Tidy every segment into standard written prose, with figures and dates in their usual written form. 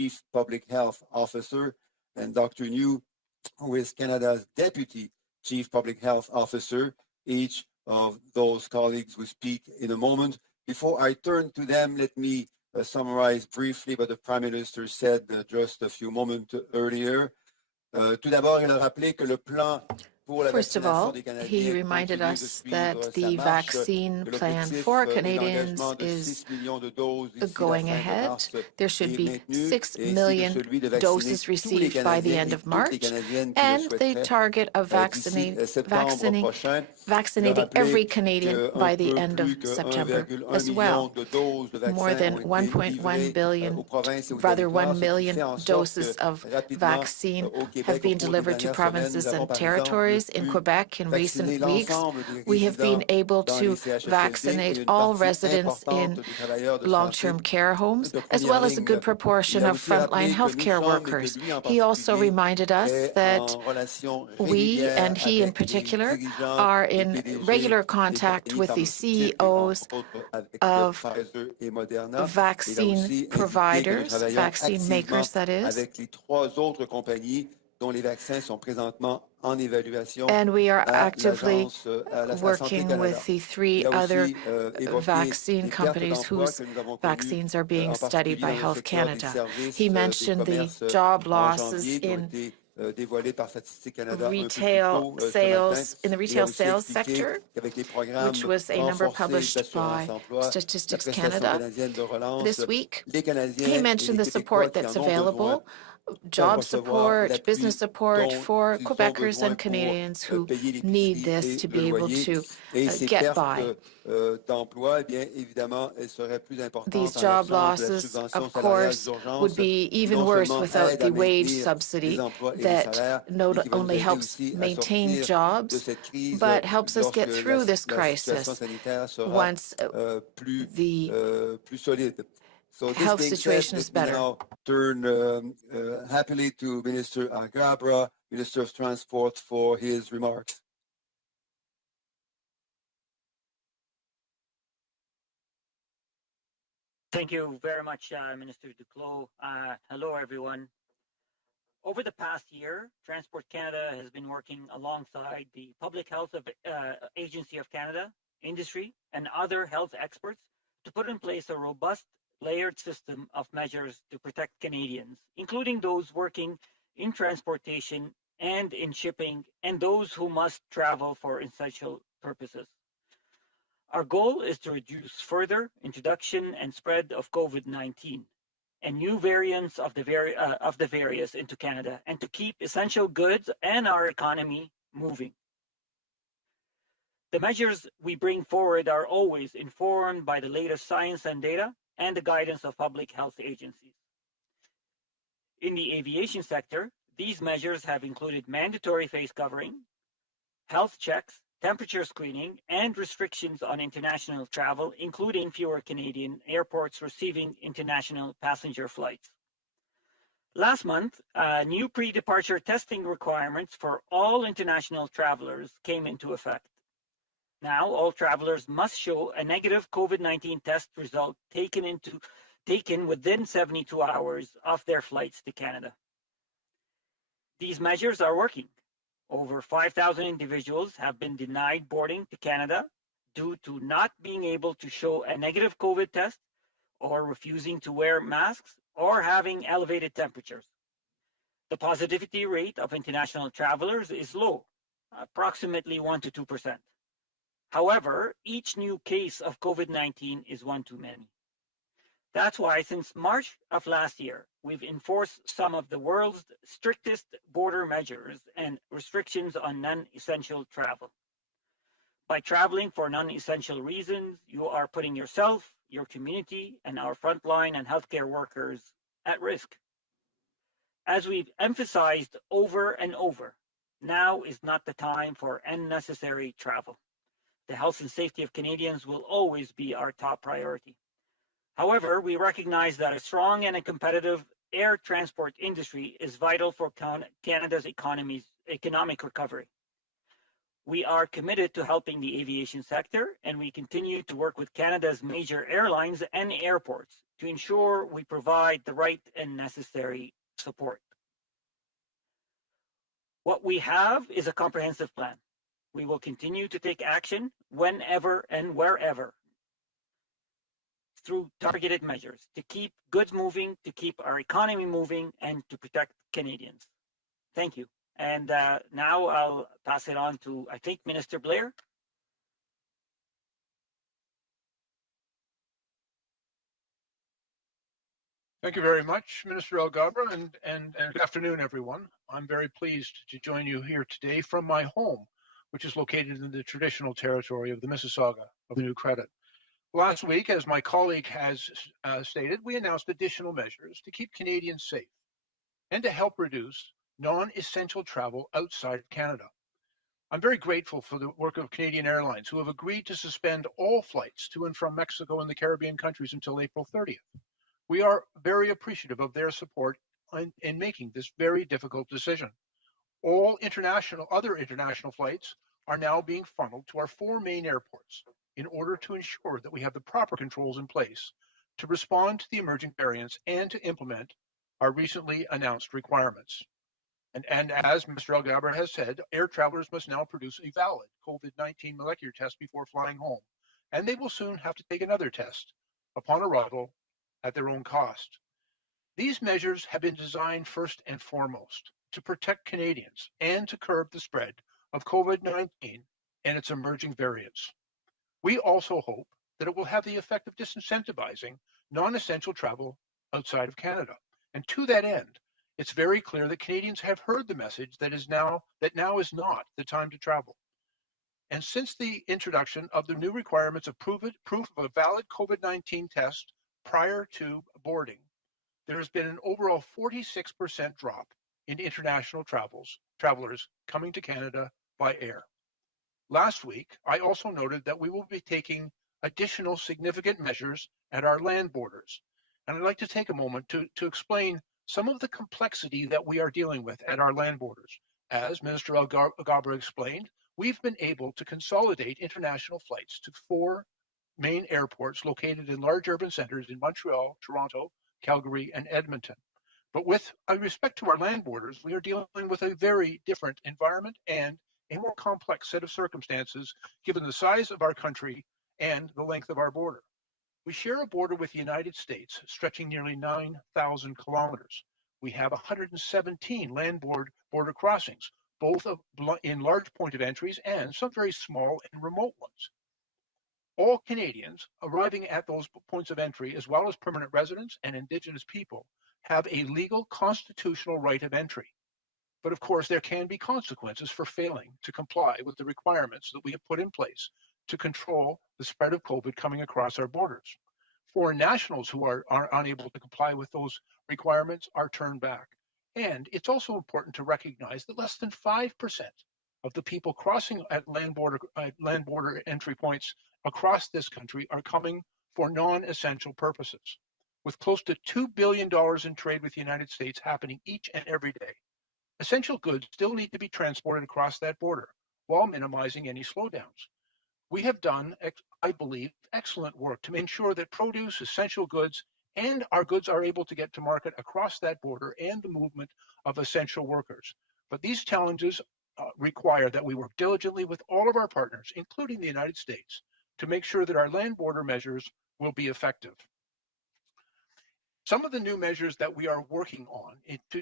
Chief Public Health Officer, and Dr. New, who is Canada's Deputy Chief Public Health Officer. Each of those colleagues will speak in a moment. Before I turn to them, let me summarize briefly what the Prime Minister said just a few moments earlier. Tout d'abord, il a rappelé que le plan First of all, he reminded us that the vaccine plan for Canadians is going ahead. There should be 6 million doses received by the end of March, and the target of vaccinating every Canadian by the end of September as well. More than 1.1 billion, rather 1 million doses of vaccine have been delivered to provinces and territories. In Quebec, in recent weeks, we have been able to vaccinate all residents in long-term care homes, as well as a good proportion of frontline healthcare workers. He also reminded us that we, and he in particular, are in regular contact with the CEOs of vaccine providers, vaccine makers, that is. And we are actively working with the 3 other vaccine companies whose vaccines are being studied by Health Canada. He mentioned the job losses in retail sales, in the retail sales sector, which was a number published by Statistics Canada this week. He mentioned the support that's available, job support, business support for Quebecers and Canadians who need this to be able to get by. These job losses, of course, would be even worse without the wage subsidy that not only helps maintain jobs, but helps us get through this crisis once the health situation is better. Now turn happily to Minister Agabra, Minister of Transport, for his remarks. Thank you very much, Minister Duclos. Hello, everyone. Over the past year, Transport Canada has been working alongside the Public Health Agency of Canada, industry, and other health experts to put in place a robust, layered system of measures to protect Canadians, including those working in transportation and in shipping, and those who must travel for essential purposes. Our goal is to reduce further introduction and spread of COVID-19 and new variants of the virus into Canada, and to keep essential goods and our economy moving. The measures we bring forward are always informed by the latest science and data and the guidance of public health agencies. In the aviation sector, these measures have included mandatory face covering, health checks, temperature screening, and restrictions on international travel, including fewer Canadian airports receiving international passenger flights. Last month, new pre-departure testing requirements for all international travelers came into effect. Now, all travelers must show a negative COVID-19 test result taken within 72 hours of their flights to Canada. These measures are working. Over 5,000 individuals have been denied boarding to Canada due to not being able to show a negative COVID test, or refusing to wear masks, or having elevated temperatures. The positivity rate of international travelers is low, approximately 1 to 2%. However, each new case of COVID-19 is one too many. That's why since March of last year, we've enforced some of the world's strictest border measures and restrictions on non-essential travel. By traveling for non-essential reasons, you are putting yourself, your community, and our frontline and healthcare workers at risk. As we've emphasized over and over, now is not the time for unnecessary travel. The health and safety of Canadians will always be our top priority. However, we recognize that a strong and a competitive air transport industry is vital for Canada's economic recovery. We are committed to helping the aviation sector, and we continue to work with Canada's major airlines and airports to ensure we provide the right and necessary support. What we have is a comprehensive plan. We will continue to take action whenever and wherever through targeted measures to keep goods moving, to keep our economy moving, and to protect Canadians. Thank you. And now I'll pass it on to, I think, Minister Blair. Thank you very much, Minister Alghabra, and good afternoon, everyone. I'm very pleased to join you here today from my home, which is located in the traditional territory of the Mississauga of the New Credit. Last week, as my colleague has stated, we announced additional measures to keep Canadians safe and to help reduce non-essential travel outside of Canada. I'm very grateful for the work of Canadian Airlines, who have agreed to suspend all flights to and from Mexico and the Caribbean countries until April 30th. We are very appreciative of their support in making this very difficult decision. All other international flights are now being funneled to our 4 main airports in order to ensure that we have the proper controls in place to respond to the emerging variants and to implement our recently announced requirements. And as Mr. Alghabra has said, air travelers must now produce a valid COVID-19 molecular test before flying home, and they will soon have to take another test upon arrival at their own cost. These measures have been designed first and foremost to protect Canadians and to curb the spread of COVID-19 and its emerging variants. We also hope that it will have the effect of disincentivizing non-essential travel outside of Canada. And to that end, it's very clear that Canadians have heard the message that now is not the time to travel. And since the introduction of the new requirements of proof of a valid COVID-19 test prior to boarding, there has been an overall 46% drop in international travelers coming to Canada by air. Last week, I also noted that we will be taking additional significant measures at our land borders. And I'd like to take a moment to explain some of the complexity that we are dealing with at our land borders. As Minister Alghabra explained, we've been able to consolidate international flights to 4 main airports located in large urban centers in Montreal, Toronto, Calgary, and Edmonton. But with respect to our land borders, we are dealing with a very different environment and a more complex set of circumstances given the size of our country and the length of our border. We share a border with the United States stretching nearly 9,000 kilometers. We have 117 land border crossings, both in large point of entries and some very small and remote ones. All Canadians arriving at those points of entry, as well as permanent residents and Indigenous people, have a legal constitutional right of entry. But of course, there can be consequences for failing to comply with the requirements that we have put in place to control the spread of COVID coming across our borders. Foreign nationals who are unable to comply with those requirements are turned back. And it's also important to recognize that less than 5% of the people crossing at land border entry points across this country are coming for non-essential purposes. With close to $2 billion in trade with the United States happening each and every day, essential goods still need to be transported across that border while minimizing any slowdowns. We have done, I believe, excellent work to ensure that produce, essential goods, and our goods are able to get to market across that border and the movement of essential workers. But these challenges require that we work diligently with all of our partners, including the United States, to make sure that our land border measures will be effective. Some of the new measures that we are working on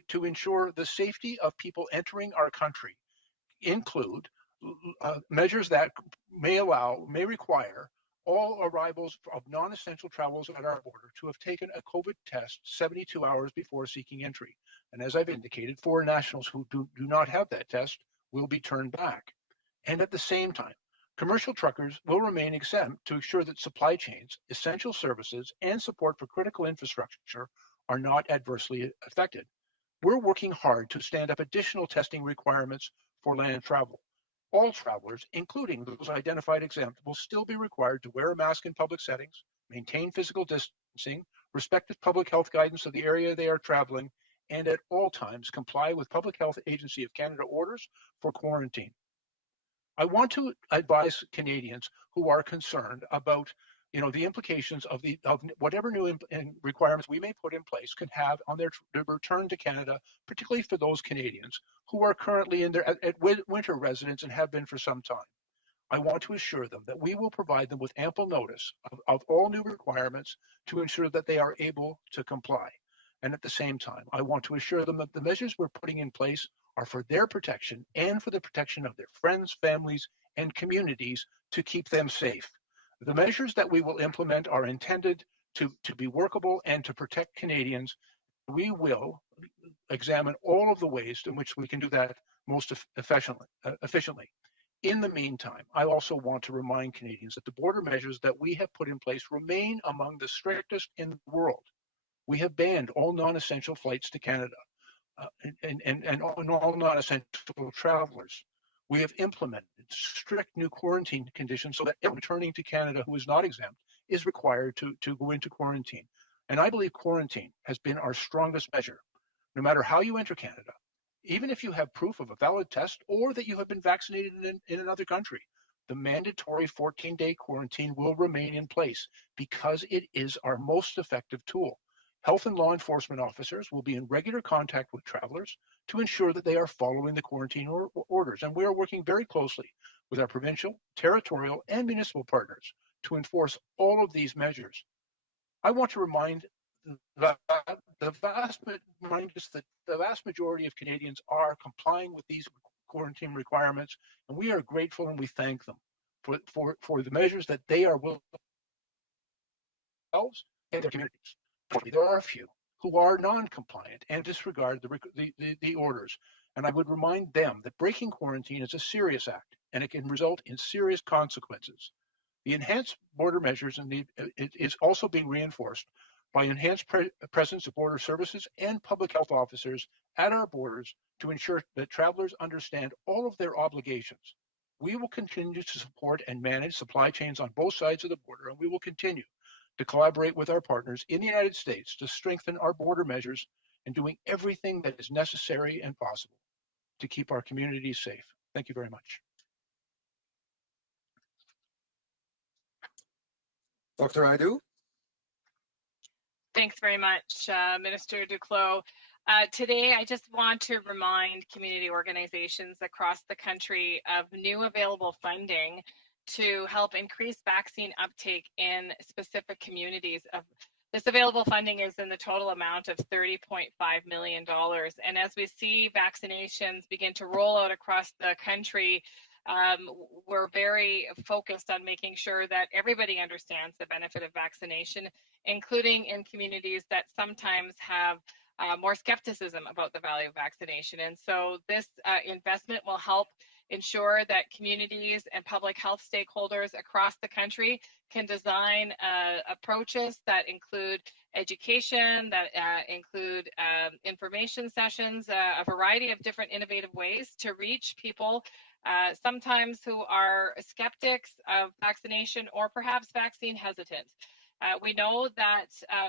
to ensure the safety of people entering our country include measures that may require all arrivals of non-essential travels at our border to have taken a COVID test 72 hours before seeking entry. And as I've indicated, foreign nationals who do not have that test will be turned back. And at the same time, commercial truckers will remain exempt to ensure that supply chains, essential services, and support for critical infrastructure are not adversely affected. We're working hard to stand up additional testing requirements for land travel. All travelers, including those identified exempt, will still be required to wear a mask in public settings, maintain physical distancing, respect the public health guidance of the area they are traveling, and at all times comply with Public Health Agency of Canada orders for quarantine. I want to advise Canadians who are concerned about the implications of whatever new requirements we may put in place could have on their return to Canada, particularly for those Canadians who are currently in their at winter residence and have been for some time. I want to assure them that we will provide them with ample notice of all new requirements to ensure that they are able to comply. And at the same time, I want to assure them that the measures we're putting in place are for their protection and for the protection of their friends, families, and communities to keep them safe. The measures that we will implement are intended to be workable and to protect Canadians. We will examine all of the ways in which we can do that most efficiently. In the meantime, I also want to remind Canadians that the border measures that we have put in place remain among the strictest in the world. We have banned all non-essential flights to Canada and all non-essential travelers. We have implemented strict new quarantine conditions so that everyone returning to Canada who is not exempt is required to go into quarantine. And I believe quarantine has been our strongest measure. No matter how you enter Canada, even if you have proof of a valid test or that you have been vaccinated in another country, the mandatory 14-day quarantine will remain in place because it is our most effective tool. Health and law enforcement officers will be in regular contact with travelers to ensure that they are following the quarantine orders. And we are working very closely with our provincial, territorial, and municipal partners to enforce all of these measures. I want to remind the vast majority of Canadians are complying with these quarantine requirements, and we are grateful and we thank them for the measures that they are willing to themselves and their communities. There are a few who are non-compliant and disregard the orders, and I would remind them that breaking quarantine is a serious act and it can result in serious consequences. The enhanced border measures is also being reinforced by enhanced presence of border services and public health officers at our borders to ensure that travelers understand all of their obligations. We will continue to support and manage supply chains on both sides of the border, and we will continue to collaborate with our partners in the United States to strengthen our border measures and doing everything that is necessary and possible to keep our communities safe. Thank you very much. Dr. Adu? Thanks very much, Minister Duclos. Today, I just want to remind community organizations across the country of new available funding to help increase vaccine uptake in specific communities. This available funding is in the total amount of $30.5 million. And as we see vaccinations begin to roll out across the country, we're very focused on making sure that everybody understands the benefit of vaccination, including in communities that sometimes have more skepticism about the value of vaccination. And so this investment will help ensure that communities and public health stakeholders across the country can design approaches that include education, that include information sessions, a variety of different innovative ways to reach people sometimes who are skeptics of vaccination or perhaps vaccine hesitant. We know that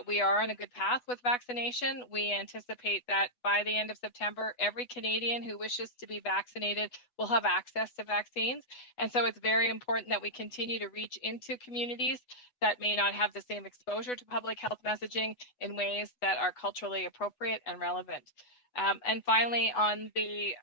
we are on a good path with vaccination. We anticipate that by the end of September, every Canadian who wishes to be vaccinated will have access to vaccines. And so it's very important that we continue to reach into communities that may not have the same exposure to public health messaging in ways that are culturally appropriate and relevant. And finally, on the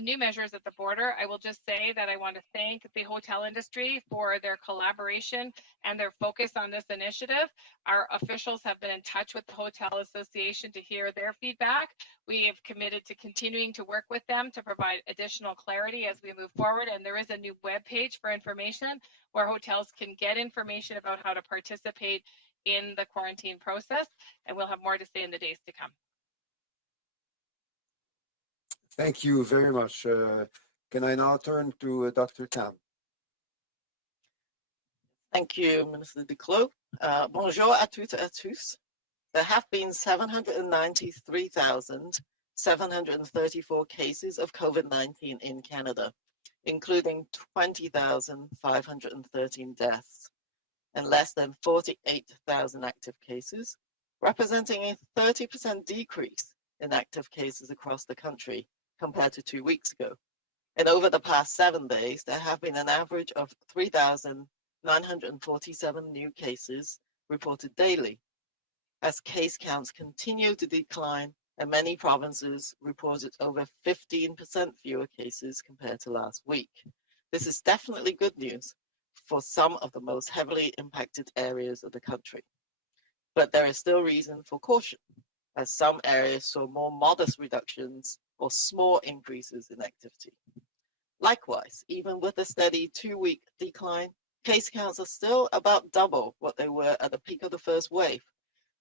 new measures at the border, I will just say that I want to thank the hotel industry for their collaboration and their focus on this initiative. Our officials have been in touch with the Hotel Association to hear their feedback. We have committed to continuing to work with them to provide additional clarity as we move forward. And there is a new webpage for information where hotels can get information about how to participate in the quarantine process. And we'll have more to say in the days to come. Thank you very much. Can I now turn to Dr. Tam? Thank you, Minister Duclos. Bonjour à toutes et à tous. There have been 793,734 cases of COVID-19 in Canada, including 20,513 deaths and less than 48,000 active cases, representing a 30% decrease in active cases across the country compared to 2 weeks ago. And over the past 7 days, there have been an average of 3,000 947 new cases reported daily, as case counts continue to decline and many provinces reported over 15% fewer cases compared to last week. This is definitely good news for some of the most heavily impacted areas of the country. But there is still reason for caution, as some areas saw more modest reductions or small increases in activity. Likewise, even with a steady 2-week decline, case counts are still about double what they were at the peak of the first wave.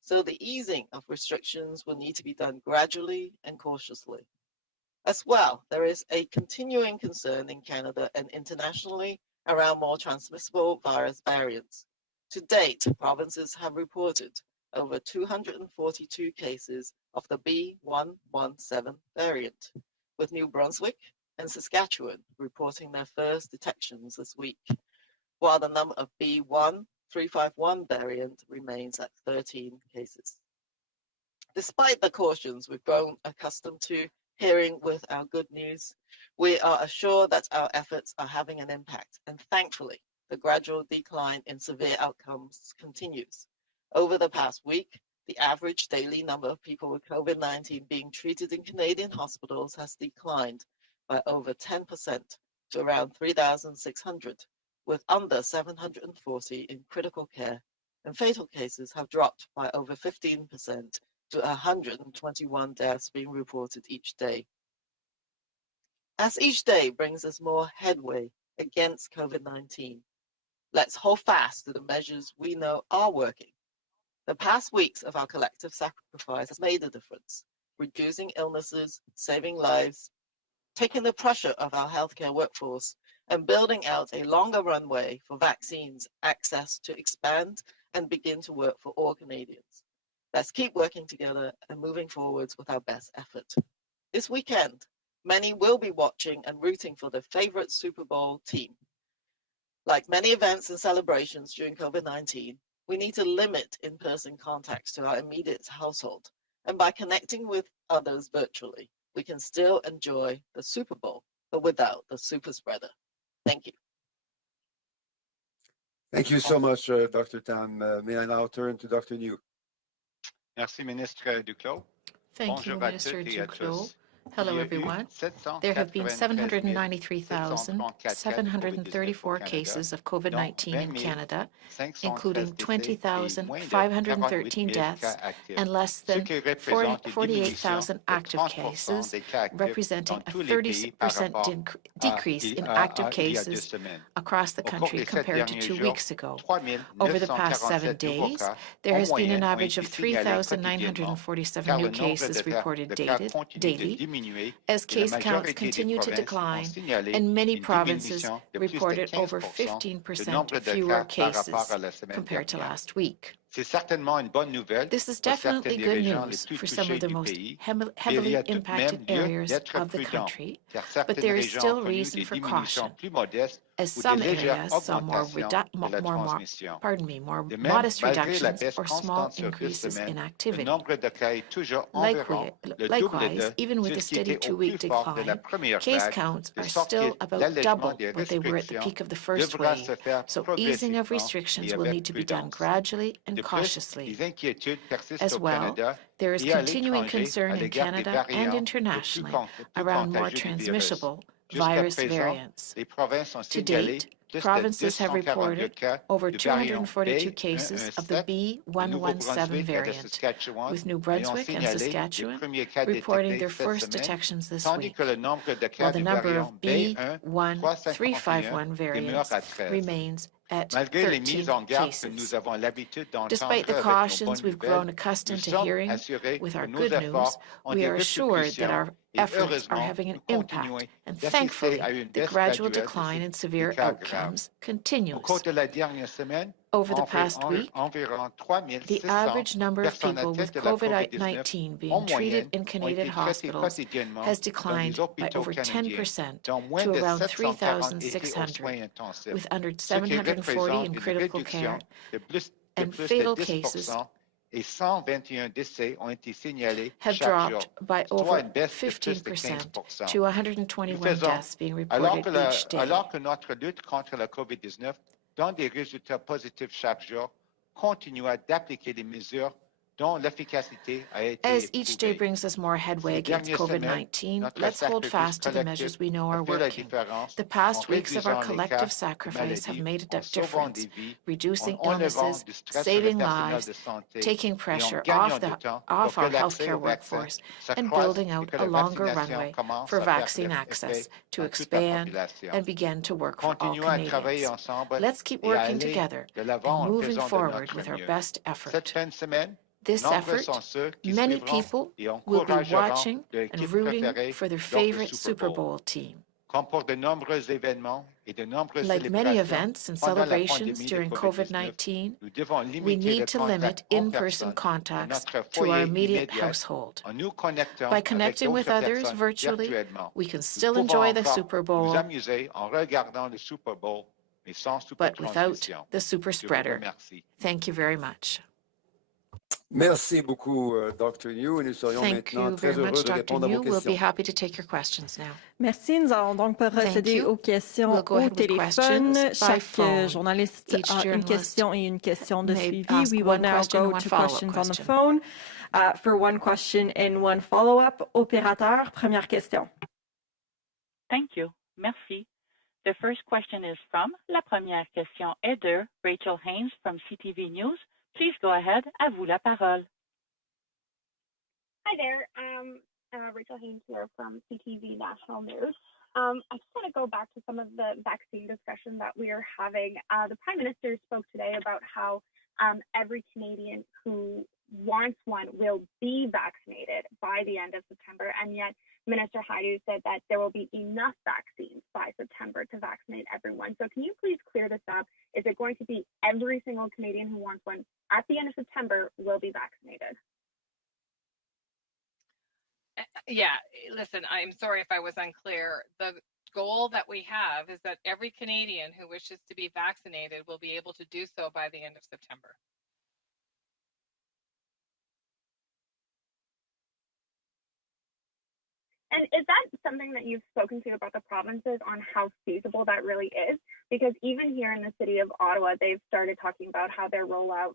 So the easing of restrictions will need to be done gradually and cautiously. As well, there is a continuing concern in Canada and internationally around more transmissible virus variants. To date, provinces have reported over 242 cases of the B117 variant, with New Brunswick and Saskatchewan reporting their first detections this week, while the number of B1351 variant remains at 13 cases. Despite the cautions we've grown accustomed to hearing with our good news, we are assured that our efforts are having an impact, and thankfully, the gradual decline in severe outcomes continues. Over the past week, the average daily number of people with COVID-19 being treated in Canadian hospitals has declined by over 10% to around 3,600, with under 740 in critical care, and fatal cases have dropped by over 15% to 121 deaths being reported each day. As each day brings us more headway against COVID-19, let's hold fast to the measures we know are working. The past weeks of our collective sacrifice has made a difference, reducing illnesses, saving lives, taking the pressure of our healthcare workforce, and building out a longer runway for vaccines access to expand and begin to work for all Canadians. Let's keep working together and moving forwards with our best effort. This weekend, many will be watching and rooting for their favorite Super Bowl team. Like many events and celebrations during COVID-19, we need to limit in-person contacts to our immediate household. And by connecting with others virtually, we can still enjoy the Super Bowl, but without the super spreader. Thank you. Thank you so much, Dr. Tam. May I now turn to Dr. New? Merci, Ministre Duclos. Thank you, Minister Duclos. Hello, everyone. There have been 793,734 cases of COVID-19 in Canada, including 20,513 deaths and less than 48,000 active cases, representing a 30% decrease in active cases across the country compared to 2 weeks ago. Over the past 7 days, there has been an average of 3,947 new cases reported daily, as case counts continue to decline, and many provinces reported over 15% fewer cases compared to last week. This is definitely good news for some of the most heavily impacted areas of the country, but there is still reason for caution, as some areas saw more modest reductions or small increases in activity. Likewise, even with a steady 2-week decline, case counts are still about double what they were at the peak of the first wave, so easing of restrictions will need to be done gradually and cautiously. As well, there is continuing concern in Canada and internationally around more transmissible virus variants. To date, provinces have reported over 242 cases of the B117 variant, with New Brunswick and Saskatchewan reporting their first detections this week, while the number of B1351 variants remains at 13 cases. Despite the cautions we've grown accustomed to hearing with our good news, we are assured that our efforts are having an impact, and thankfully, the gradual decline in severe outcomes continues. Over the past week, the average number of people with COVID-19 being treated in Canadian hospitals has declined by over 10% to around 3,600, with under 740 in critical care, and fatal cases have dropped by over 15% to 121 deaths being reported each day. donnent des résultats positifs chaque jour, continuons d'appliquer les mesures dont l'efficacité a été As each day éprouvée. brings us more headway Ces against dernières semaines, COVID-19, notre let's hold sacrifice fast to the collectif measures we know a are fait la working. différence The en past weeks of our réduisant les collective cas sacrifice have de made a en sauvant difference, des vies, en reducing enlevant illnesses, du stress sur le saving personnel lives, de santé taking et en pressure gagnant du temps pour off que our l'accès healthcare au vaccin workforce, and s'accroisse building et out que a la longer vaccination runway commence for à faire vaccine access effet to dans toute la expand population. and begin to work for all Continuons à travailler Canadians. ensemble Let's keep et à working aller together de l'avant and en moving faisant de forward notre with our mieux. best Cette effort. fin de semaine, This nombreux effort, sont ceux qui many suivront people et will be encourageront watching leur and équipe rooting préférée for their lors du favorite Super Bowl team. Comme pour de nombreux événements et de nombreuses Like many célébrations events and pendant la celebrations pandémie de during COVID-19, COVID-19, nous devons we limiter le need to limit contact en in-person personne dans contacts notre to our foyer immediate immédiat household. en nous connectant By avec connecting with d'autres others personnes virtually, virtuellement. we can Nous still pouvons enjoy the encore Super nous Bowl, amuser en regardant le Super Bowl, mais sans super but without transmission. the super Je vous spreader. remercie. Thank you very much. Merci beaucoup, Dr. New. Et nous serions Thank maintenant you très very much, heureux de Dr. répondre à vos New. We'll be questions. happy to take your questions now. Merci. Nous allons donc procéder you. aux questions We'll go au ahead with téléphone. questions by Chaque phone. journaliste Each a une journalist question et une question de may suivi. ask We will one now question and go one to follow-up questions on the question. phone. For one question and one follow-up. Opérateur, première question. Thank you. Merci. The first question is from la première question est de Rachel Haynes from CTV News. Please go ahead. À vous la parole. Hi there. Rachel Haynes here from CTV National News. I just want to go back to some of the vaccine discussion that we are having. The Prime Minister spoke today about how every Canadian who wants one will be vaccinated by the end of September, and yet Minister Haidu said that there will be enough vaccines by September to vaccinate everyone. So can you please clear this up? Is it going to be every single Canadian who wants one at the end of September will be vaccinated? Yeah, listen, I'm sorry if I was unclear. The goal that we have is that every Canadian who wishes to be vaccinated will be able to do so by the end of September. And is that something that you've spoken to about the provinces on how feasible that really is? Because even here in the city of Ottawa, they've started talking about how their rollout,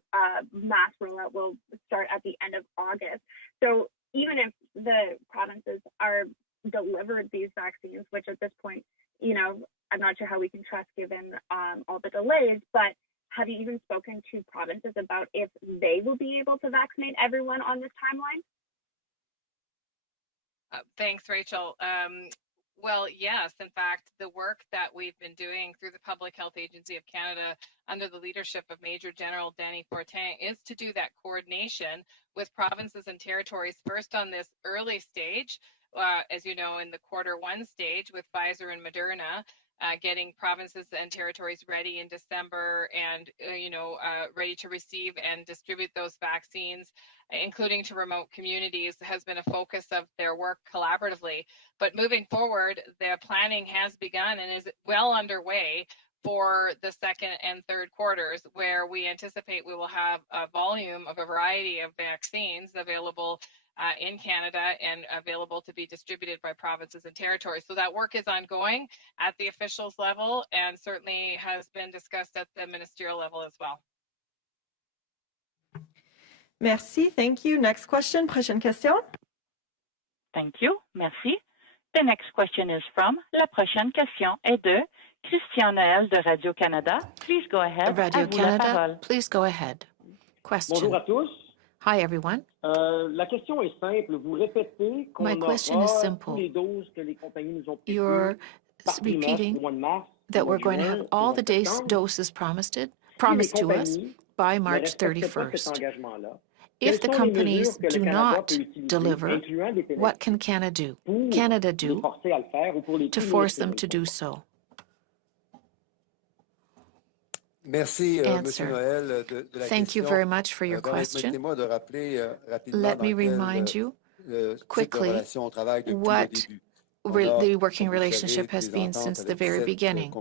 mass rollout, will start at the end of August. So even if the provinces are delivered these vaccines, which at this point, you know, I'm not sure how we can trust given all the delays, but have you even spoken to provinces about if they will be able to vaccinate everyone on this timeline? Thanks, Rachel. Well, yes, in fact, the work that we've been doing through the Public Health Agency of Canada under the leadership of Major General Danny Fortin is to do that coordination with provinces and territories, first on this early stage, as you know, in the Q1 stage with Pfizer and Moderna, getting provinces and territories ready in December and, ready to receive and distribute those vaccines, including to remote communities, has been a focus of their work collaboratively. But moving forward, the planning has begun and is well underway for the second and third quarters, where we anticipate we will have a volume of a variety of vaccines available in Canada and available to be distributed by provinces and territories. So that work is ongoing at the officials level and certainly has been discussed at the ministerial level as well. Merci. Thank you. Next question. Prochaine question. Thank you. Merci. The next question is from la prochaine question est de Christian Noël de Radio-Canada. Please go ahead. Radio-Canada, please go ahead. Question. Bonjour à tous. Hi, everyone. La question est simple. Vous répétez qu'on My question is aura simple. tous les doses que les compagnies nous ont You're par trimestre repeating au mois de mars, that au mois we're de going to juin, have au all mois the de septembre. doses promised Si to les us compagnies by ne March respectent pas cet 31st. engagement-là, If the quelles sont les companies mesures que le do Canada not peut utiliser, deliver, incluant des what pénalités, can Canada pour do les forcer à le faire ou pour les to punir force s'ils ne them le to font do pas? so? Merci, M. Answer. Noël, de la Thank you question. very much for your question. Permettez-moi de rappeler rapidement Let dans me quel remind you type de quickly relation on travaille depuis le what début. the working relationship has been since the very beginning.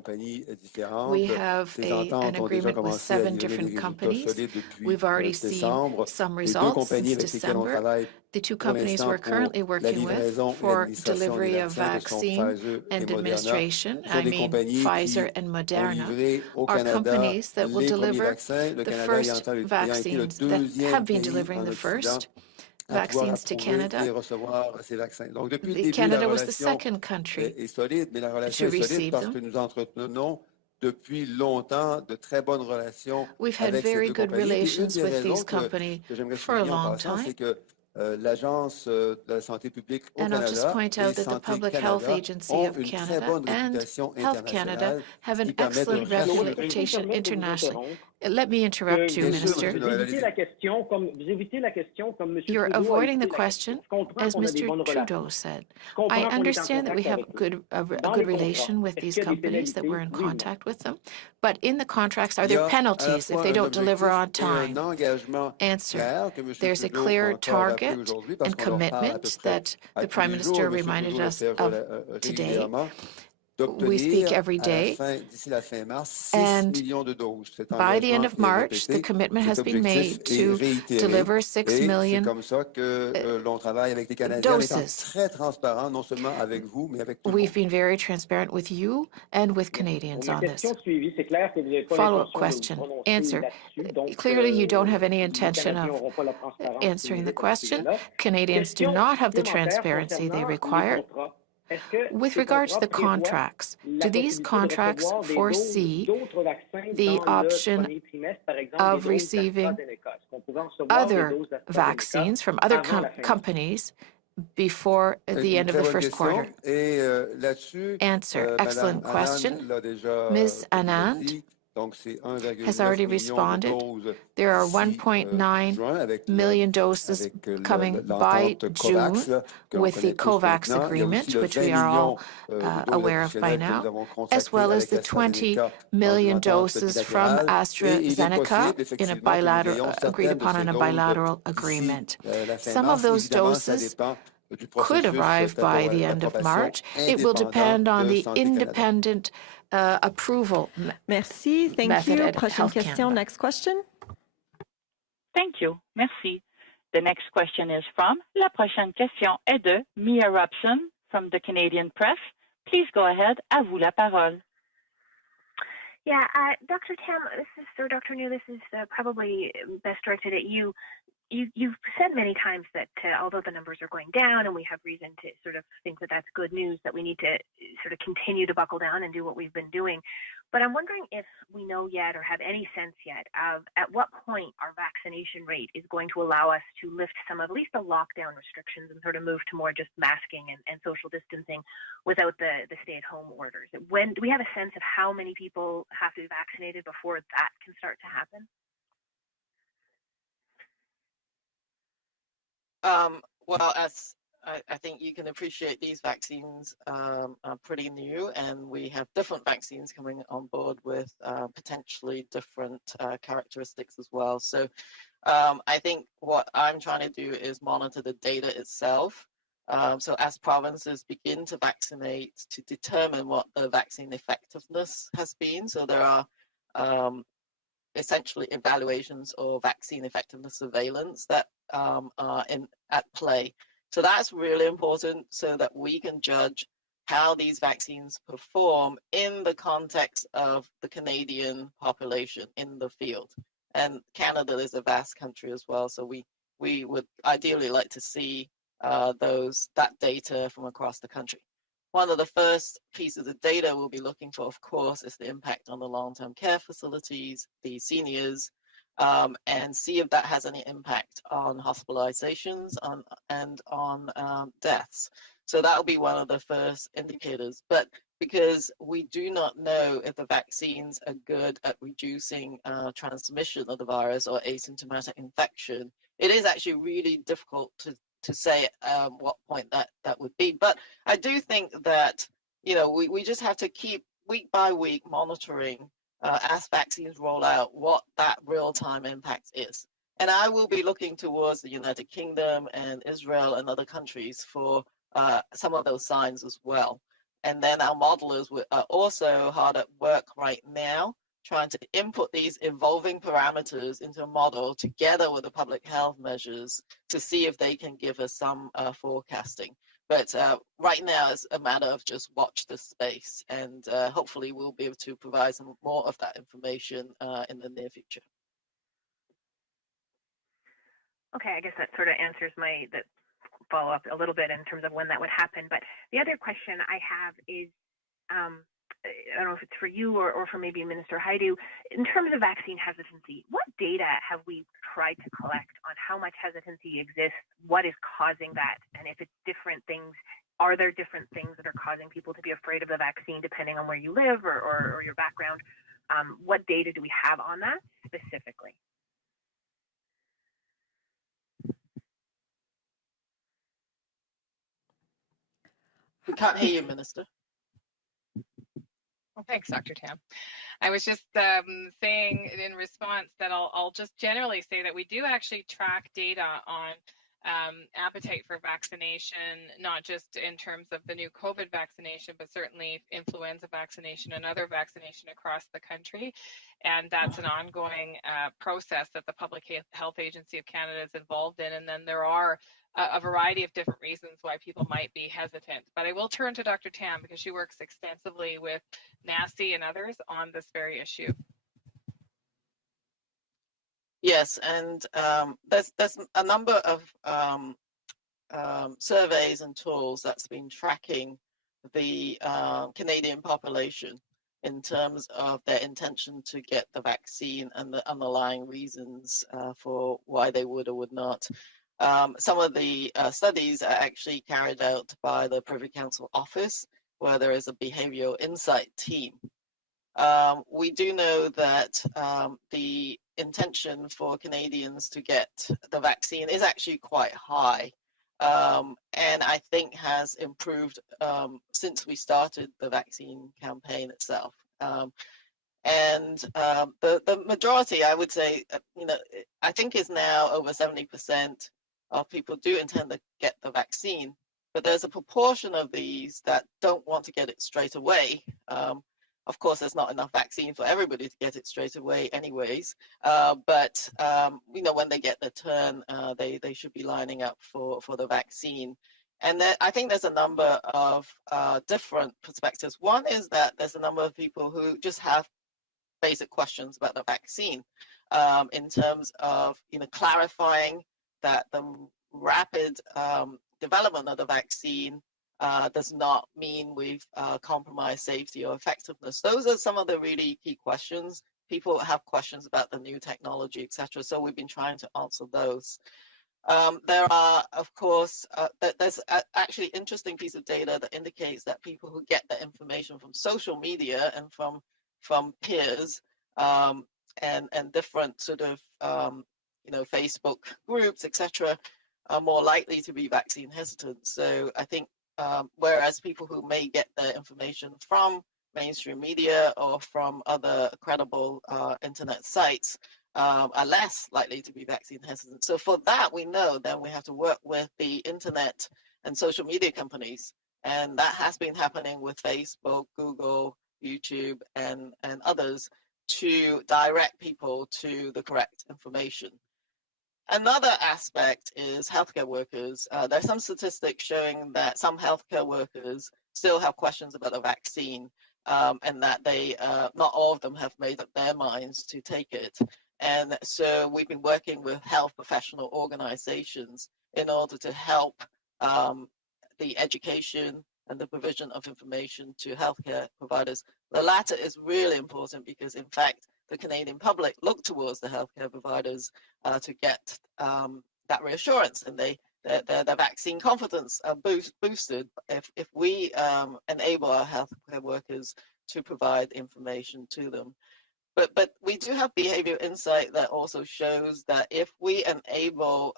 We have an agreement with 7 different companies. We've already seen some results since December. The 2 companies we're currently working with for delivery of vaccine and administration, I mean Pfizer and Moderna, are companies that will deliver the first vaccines, that have been delivering the first vaccines to Canada. Canada was the second country to receive them. We've had very good relations with these companies for a long time. And I'll just point out that the Public Health Agency of Canada and Health Canada have an excellent reputation internationally. Let me interrupt you, Minister. You're avoiding the question, as Mr. Trudeau said. I understand that we have a good relation with these companies, that we're in contact with them. But in the contracts, are there penalties if they don't deliver on time? Answer. There's a clear target and commitment that the Prime Minister reminded us of today. We speak every day, and by the end of March, the commitment has been made to deliver 6 million doses. We've been very transparent with you and with Canadians on this. Follow-up question. Answer. Clearly, you don't have any intention of answering the question. Canadians do not have the transparency they require. With regard to the contracts, do these contracts foresee the option of receiving other vaccines from other companies before the end of the first quarter? Answer. Excellent question. Ms. Anand has already responded. There are 1.9 million doses coming by June with the COVAX agreement, which we are all aware of by now, as well as the 20 million doses from AstraZeneca in a bilateral, agreed upon in a bilateral agreement. Some of those doses could arrive by the end of March. It will depend on the independent approval. Merci. Thank you. Prochaine question. Next question. Thank you. Merci. The next question is from La prochaine question est de Mia Robson from the Canadian Press. Please go ahead. À vous la parole. Yeah, Dr. Tam, Dr. New, this is probably best directed at you. You've said many times that although the numbers are going down and we have reason to sort of think that that's good news, that we need to sort of continue to buckle down and do what we've been doing. But I'm wondering if we know yet or have any sense yet of at what point our vaccination rate is going to allow us to lift some of at least the lockdown restrictions and sort of move to more just masking and social distancing without the stay-at-home orders. When do we have a sense of how many people have to be vaccinated before that can start to happen? Well, as I think you can appreciate, these vaccines are pretty new, and we have different vaccines coming on board with potentially different characteristics as well. So I think what I'm trying to do is monitor the data itself. So as provinces begin to vaccinate, to determine what the vaccine effectiveness has been. So there are essentially evaluations or vaccine effectiveness surveillance that are at play. So that's really important so that we can judge how these vaccines perform in the context of the Canadian population in the field. And Canada is a vast country as well, so we would ideally like to see that data from across the country. One of the first pieces of data we'll be looking for, of course, is the impact on the long-term care facilities, the seniors, and see if that has any impact on hospitalizations and on deaths. So that will be one of the first indicators. But because we do not know if the vaccines are good at reducing transmission of the virus or asymptomatic infection, it is actually really difficult to say what point that would be. But I do think that, we just have to keep week by week monitoring as vaccines roll out what that real-time impact is. And I will be looking towards the United Kingdom and Israel and other countries for some of those signs as well. And then our modelers are also hard at work right now, trying to input these evolving parameters into a model together with the public health measures to see if they can give us some forecasting. But right now, it's a matter of just watch the space, and hopefully we'll be able to provide some more of that information in the near future. Okay, I guess that sort of answers my follow-up a little bit in terms of when that would happen. But the other question I have is, I don't know if it's for you or for maybe Minister Hajdu, in terms of vaccine hesitancy, what data have we tried to collect on how much hesitancy exists, what is causing that, and if it's different things, are there different things that are causing people to be afraid of the vaccine depending on where you live or your background? What data do we have on that specifically? We can't hear you, Minister. Well, thanks, Dr. Tam. I was just saying in response that I'll just generally say that we do actually track data on appetite for vaccination, not just in terms of the new COVID vaccination, but certainly influenza vaccination and other vaccination across the country. And that's an ongoing process that the Public Health Agency of Canada is involved in. And then there are a variety of different reasons why people might be hesitant. But I will turn to Dr. Tam because she works extensively with NACI and others on this very issue. Yes, and there's a number of surveys and tools that's been tracking the Canadian population in terms of their intention to get the vaccine and the underlying reasons for why they would or would not. Some of the studies are actually carried out by the Privy Council office, where there is a behavioral insight team. We do know that the intention for Canadians to get the vaccine is actually quite high, and I think has improved since we started the vaccine campaign itself. And the majority, I would say, I think is now over 70% of people do intend to get the vaccine, but there's a proportion of these that don't want to get it straight away. Of course, there's not enough vaccine for everybody to get it straight away anyways, but when they get their turn, they should be lining up for the vaccine. And I think there's a number of different perspectives. One is that there's a number of people who just have basic questions about the vaccine in terms of clarifying that the rapid development of the vaccine does not mean we've compromised safety or effectiveness. Those are some of the really key questions. People have questions about the new technology, etc. So we've been trying to answer those. There are, of course, there's actually interesting piece of data that indicates that people who get the information from social media and from peers and different sort of Facebook groups, etc., are more likely to be vaccine hesitant. So I think whereas people who may get their information from mainstream media or from other credible internet sites are less likely to be vaccine hesitant. So for that, we know then we have to work with the internet and social media companies. And that has been happening with Facebook, Google, YouTube, and others to direct people to the correct information. Another aspect is healthcare workers. There's some statistics showing that some healthcare workers still have questions about the vaccine and that they, not all of them have made up their minds to take it. And so we've been working with health professional organizations in order to help the education and the provision of information to healthcare providers. The latter is really important because, in fact, the Canadian public look towards the healthcare providers to get that reassurance, and their vaccine confidence boosted if we enable our healthcare workers to provide information to them. But we do have behavioral insight that also shows that if we enable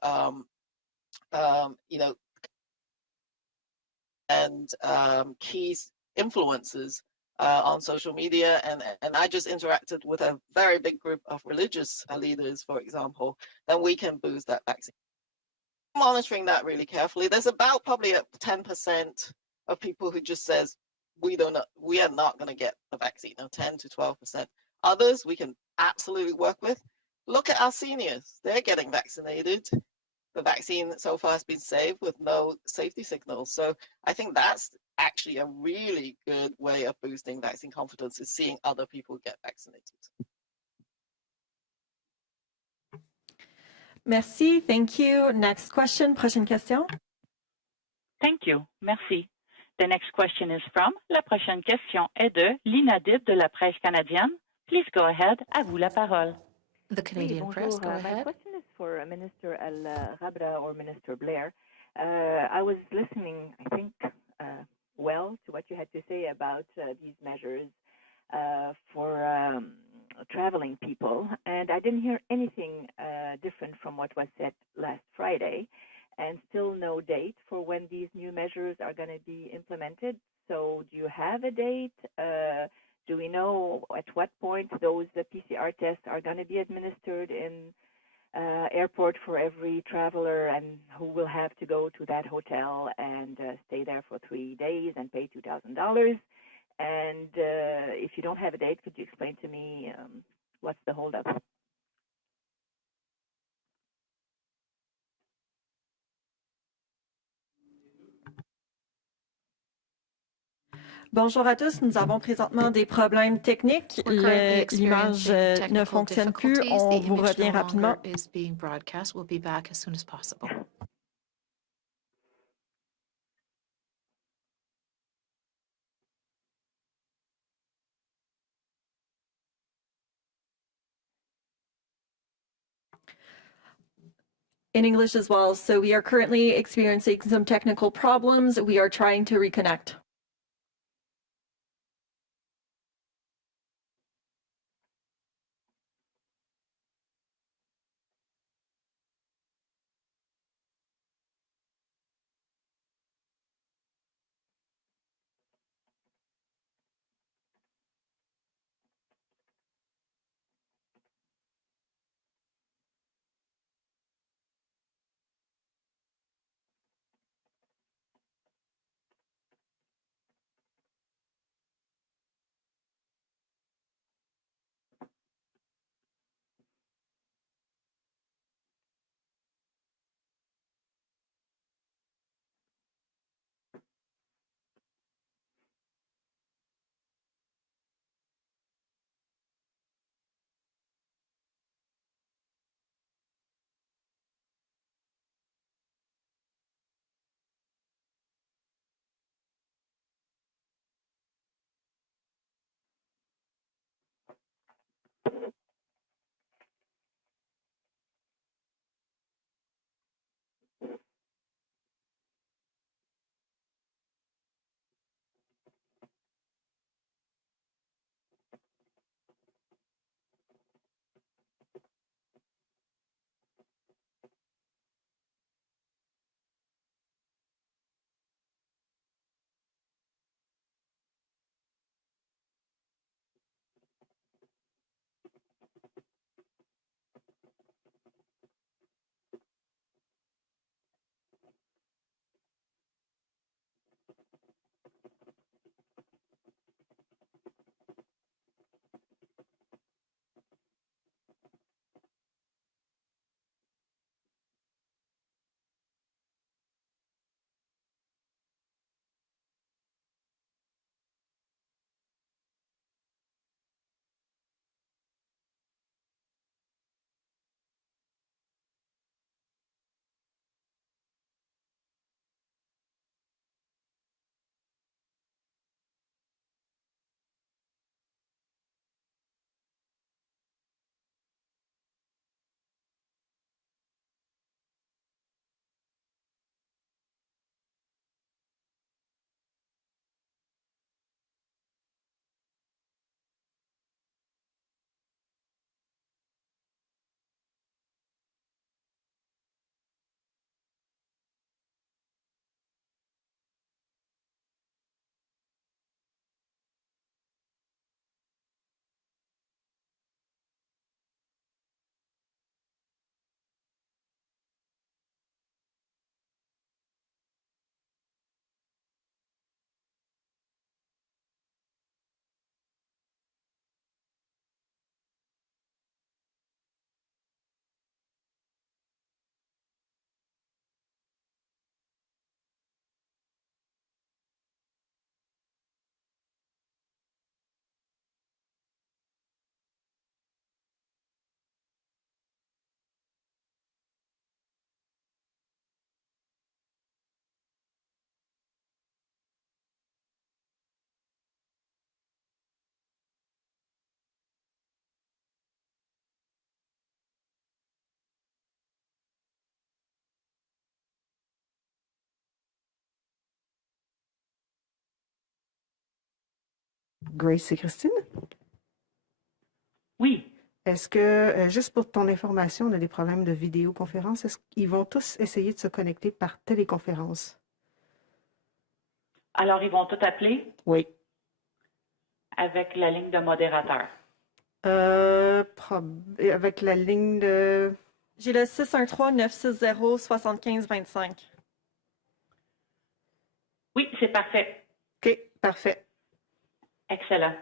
key influencers on social media, and I just interacted with a very big group of religious leaders, for example, then we can boost that vaccine. monitoring that really carefully. There's about probably 10% of people who just says, we are not going to get the vaccine, 10 to 12%. Others we can absolutely work with. Look at our seniors. They're getting vaccinated. The vaccine so far has been safe with no safety signals. So I think that's actually a really good way of boosting vaccine confidence, is seeing other people get vaccinated. Merci. Thank you. Next question. Prochaine question. Thank you. Merci. The next question is from, la prochaine question est de l'INADIB de la presse canadienne. Please go ahead. À vous la parole. The Canadian Press, go ahead. My question is for Minister Al-Ghabra or Minister Blair. I was listening, I think, well to what you had to say about these measures for traveling people, and I didn't hear anything different from what was said last Friday, and still no date for when these new measures are going to be implemented. So do you have a date? Do we know at what point those PCR tests are going to be administered in airport for every traveler, and who will have to go to that hotel and stay there for 3 days and pay $2,000? And if you don't have a date, could you explain to me what's the holdup? Bonjour à tous. Nous avons présentement des problèmes techniques. L'image ne fonctionne plus. On vous revient rapidement. We'll be back as soon as possible. In English as well. So we are currently experiencing some technical problems. We are trying to reconnect. Grace, c'est Christine? Oui. Est-ce que, juste pour ton information, on a des problèmes de vidéoconférence. Est-ce qu'ils vont tous essayer de se connecter par téléconférence? Alors, ils vont tout appeler? Oui. Avec la ligne de modérateur. Avec la ligne de... J'ai le 613-960-7525. Oui, c'est parfait. OK, parfait. Excellent.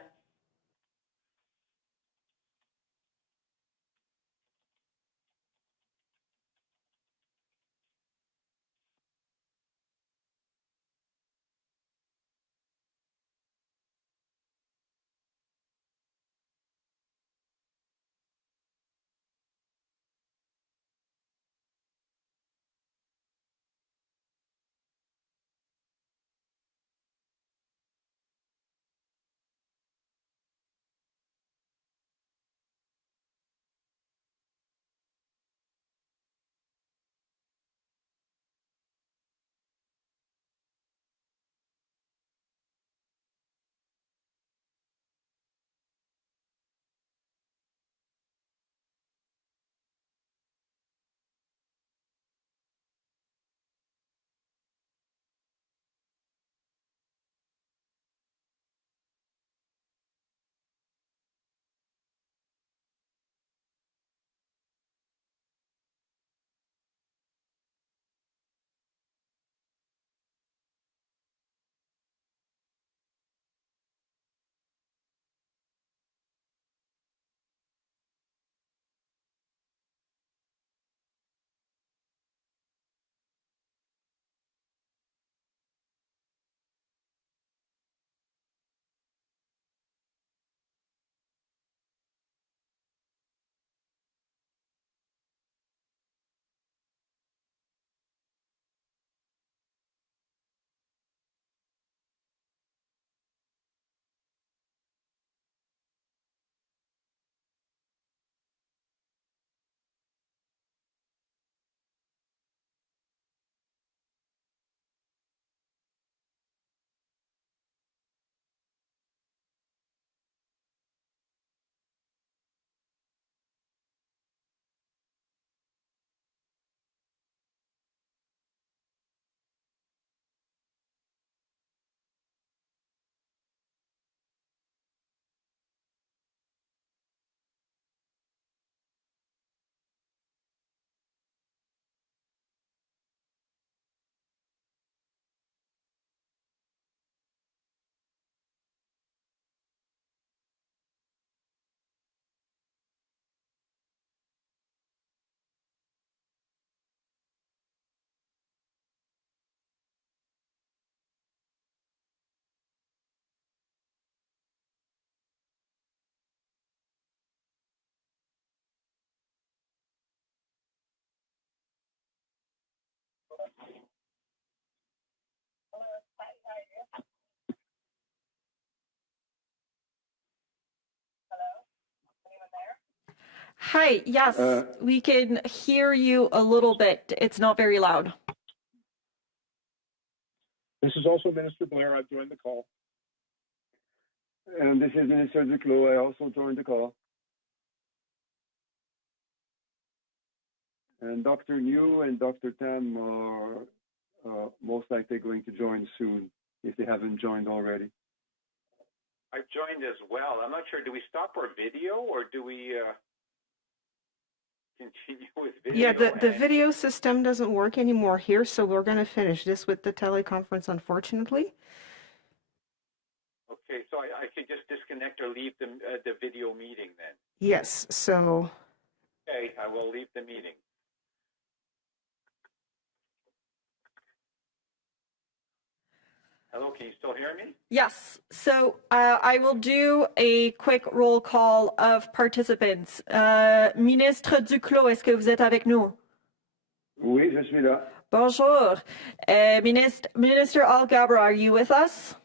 Hi, yes, we can hear you a little bit. It's not very loud. This is also Minister Blair. I've joined the call. And this is Minister Duclos. I also joined the call. And Dr. New and Dr. Tam are most likely going to join soon if they haven't joined already. I've joined as well. I'm not sure. Do we stop our video or do we continue with video? Yeah, the video system doesn't work anymore here, so we're going to finish this with the teleconference, unfortunately. Okay, so I could just disconnect or leave the video meeting then? Yes, so... Okay, I will leave the meeting. Hello, can you still hear me? Yes, so I will do a quick roll call of participants. Ministre Duclos, est-ce que vous êtes avec nous? Oui, je suis là. Bonjour. Minister Alghabra, are you with us?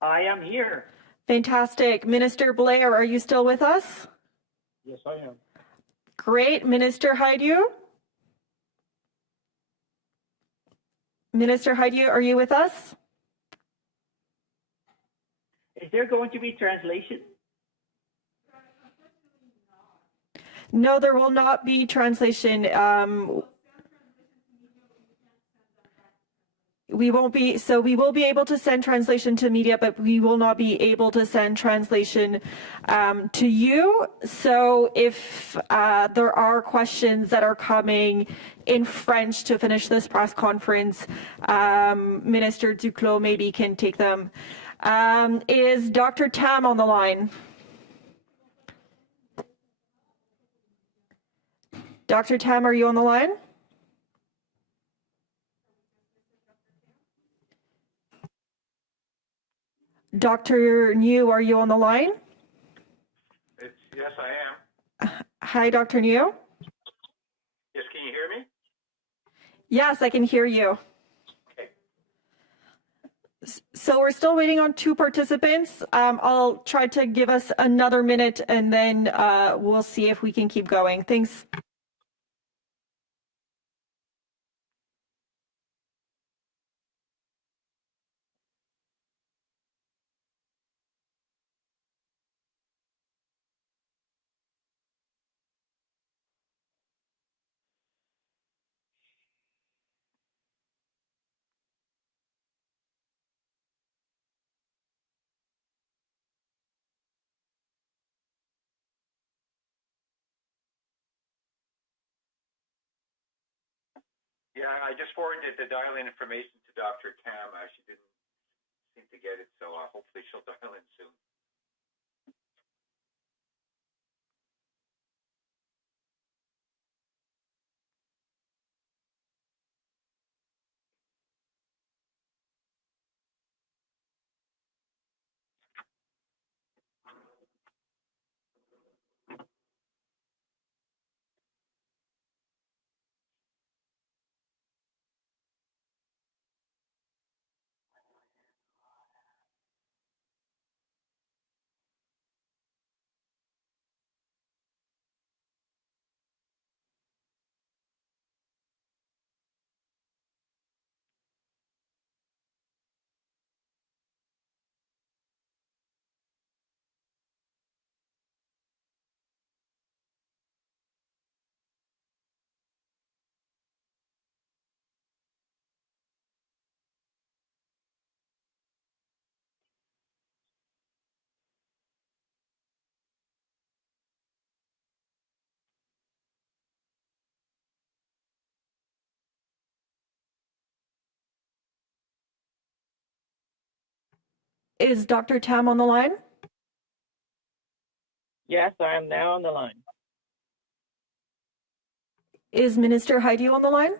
I am here. Fantastic. Minister Blair, are you still with us? Yes, I am. Great. Minister Haidieu? Minister Haidieu, are you with us? Is there going to be translation? No, there will not be translation. We won't be, so we will be able to send translation to media, but we will not be able to send translation to you. So if there are questions that are coming in French to finish this press conference, Minister Duclos maybe can take them. Is Dr. Tam on the line? Dr. Tam, are you on the line? Dr. New, are you on the line? Yes, I am. Hi, Dr. New. Yes, can you hear me? Yes, I can hear you. Okay. So we're still waiting on 2 participants. I'll try to give us another minute and then we'll see if we can keep going. Thanks. Yeah, I just forwarded the dial-in information to Dr. Tam. She didn't seem to get it, so hopefully she'll dial in soon. Is Dr. Tam on the line? Yes, I am now on the line. Is Minister Heidi on the line?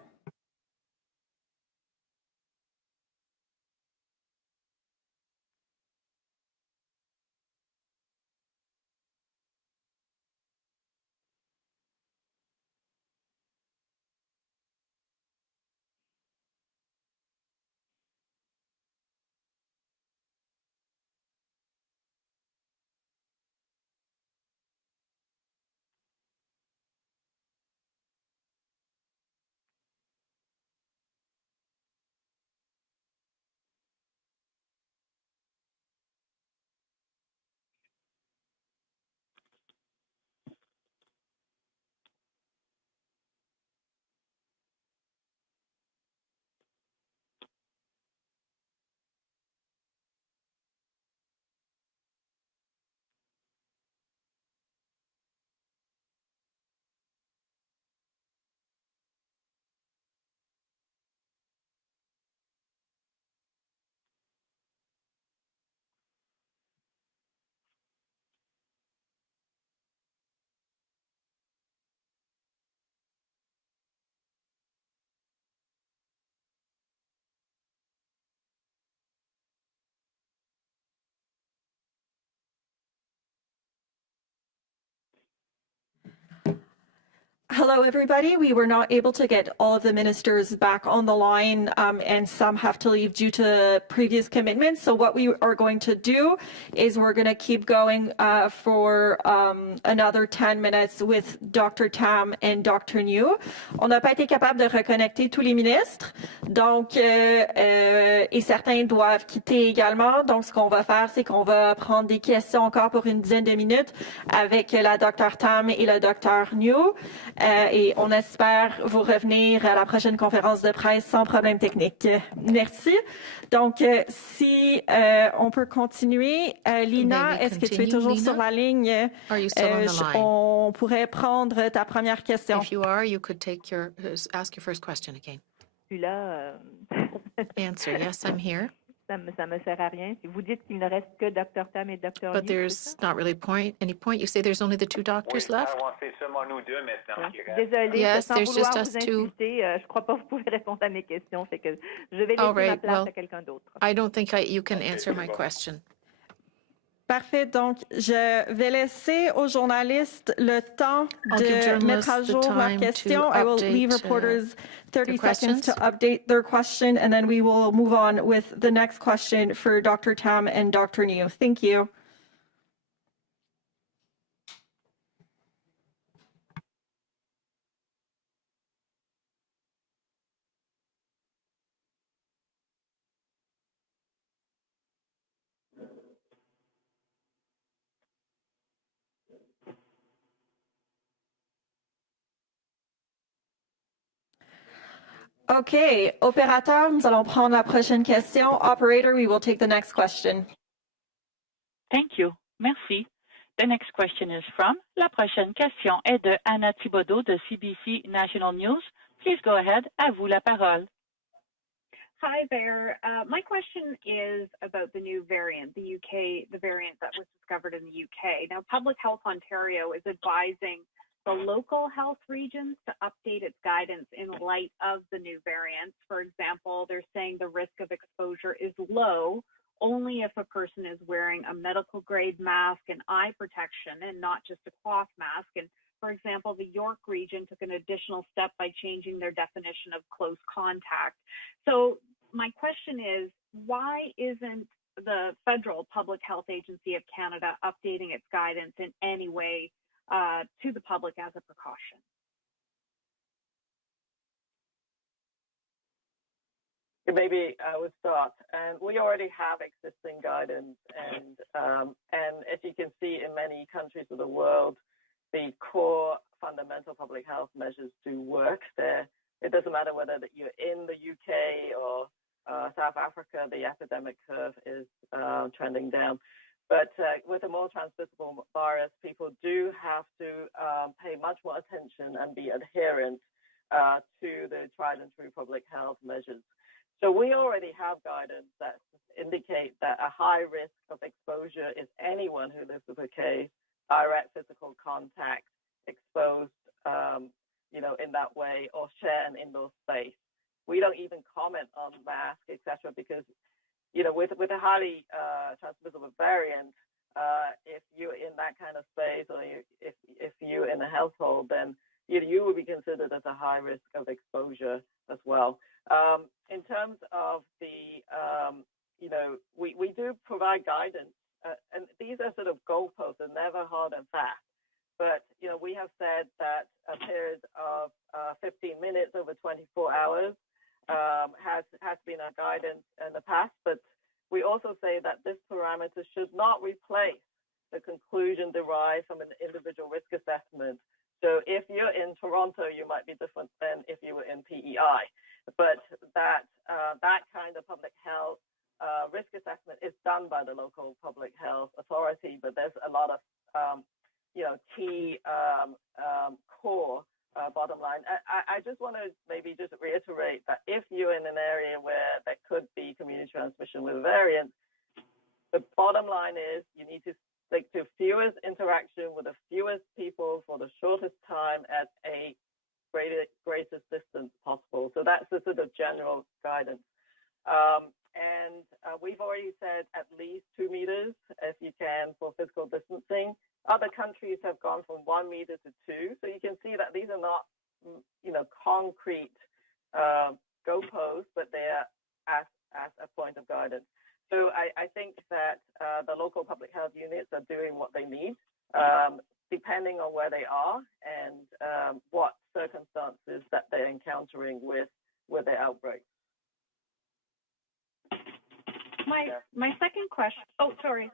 Hello, everybody. We were not able to get all of the ministers back on the line, and some have to leave due to previous commitments. So what we are going to do is we're going to keep going for another 10 minutes with Dr. Tam and Dr. New. On n'a pas été capable de reconnecter tous les ministres, donc et certains doivent quitter également. Donc, ce qu'on va faire, c'est qu'on va prendre des questions encore pour une dizaine de minutes avec la Dr. Tam et le Dr. New. Et on espère vous revenir à la prochaine conférence de presse sans problème technique. Merci. Donc, si on peut continuer. Lina, est-ce que tu es toujours Lina? sur la ligne? Are you still on the line? On pourrait prendre ta première question. If you are, you could take your ask your first question again. Je suis là. Answer, yes, I'm here. Ça me sert à rien. Si vous dites qu'il ne reste que Dr. Tam et Dr. But Liu, there's not really any point. You say there's only the two doctors left? c'est seulement nous deux maintenant qui restent. Désolée, Yes, sans there's vouloir just us vous two. insulter, je crois pas que vous pouvez répondre à mes questions. Fait que je vais laisser All ma right, place well, à quelqu'un d'autre. I don't think you can answer my question. Parfait. Donc, je vais laisser aux journalistes le temps I'll give de mettre à journalists the jour leurs time questions. to I will leave update, reporters 30 their seconds to questions. update their question, and then we will move on with the next question for Dr. Tam and Dr. New. Thank you. OK. Opérateur, nous allons prendre la prochaine question. Operator, we will take the next question. Thank you. Merci. The next question is from. La prochaine question est de Anna Thibodeau de CBC National News. Please go ahead. À vous la parole. Hi there. My question is about the new variant, the variant that was discovered in the UK. Now, Public Health Ontario is advising the local health regions to update its guidance in light of the new variants. For example, they're saying the risk of exposure is low only if a person is wearing a medical grade mask and eye protection and not just a cloth mask. And for example, the York region took an additional step by changing their definition of close contact. So my question is, why isn't the Federal Public Health Agency of Canada updating its guidance in any way to the public as a precaution? Maybe I would start. And we already have existing guidance, and as you can see in many countries of the world, the core fundamental public health measures do work there. It doesn't matter whether that you're in the UK or South Africa, the epidemic curve is trending down. But with a more transmissible virus, people do have to pay much more attention and be adherent to the tried and true public health measures. So we already have guidance that indicate that a high risk of exposure is anyone who lives with a case, direct physical contact, exposed, in that way, or share an indoor space. We don't even comment on masks, etc., because with a highly transmissible variant, if you're in that kind of space, or if you're in a household, then you will be considered as a high risk of exposure as well. In terms of the, we do provide guidance, and these are sort of goalposts, they're never hard and fast. But, we have said that a period of 15 minutes over 24 hours has been our guidance in the past, but we also say that this parameter should not replace the conclusion derived from an individual risk assessment. So if you're in Toronto, you might be different than if you were in PEI. But that kind of public health risk assessment is done by the local public health authority, but there's a lot of key core bottom line. I just want to maybe just reiterate that if you're in an area where there could be community transmission with variants, the bottom line is you need to stick to fewest interaction with the fewest people for the shortest time at a greatest distance possible. So that's the sort of general guidance. And we've already said at least 2 meters, if you can, for physical distancing. Other countries have gone from 1 meter to 2. So you can see that these are not, concrete goalposts, but they're as a point of guidance. So I think that the local public health units are doing what they need, depending on where they are and what circumstances that they're encountering with their outbreak. My second question. Oh, sorry.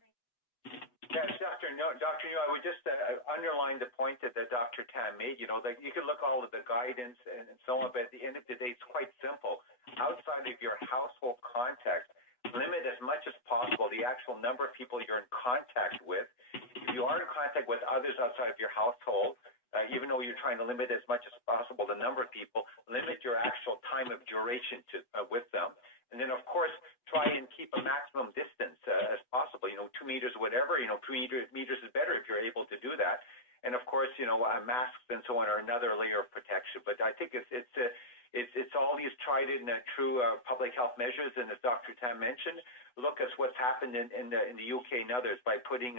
Yes, Dr. New, I would just underline the point that Dr. Tam made. That you can look all of the guidance and so on, but at the end of the day, it's quite simple. Outside of your household context, limit as much as possible the actual number of people you're in contact with. If you are in contact with others outside of your household, even though you're trying to limit as much as possible the number of people, limit your actual time of duration with them. And then, of course, try and keep a maximum distance as possible. 2 meters, whatever. 2 meters is better if you're able to do that. And of course, masks and so on are another layer of protection. But I think it's all these tried and true public health measures. And as Dr. Tam mentioned, look at what's happened in the UK and others by putting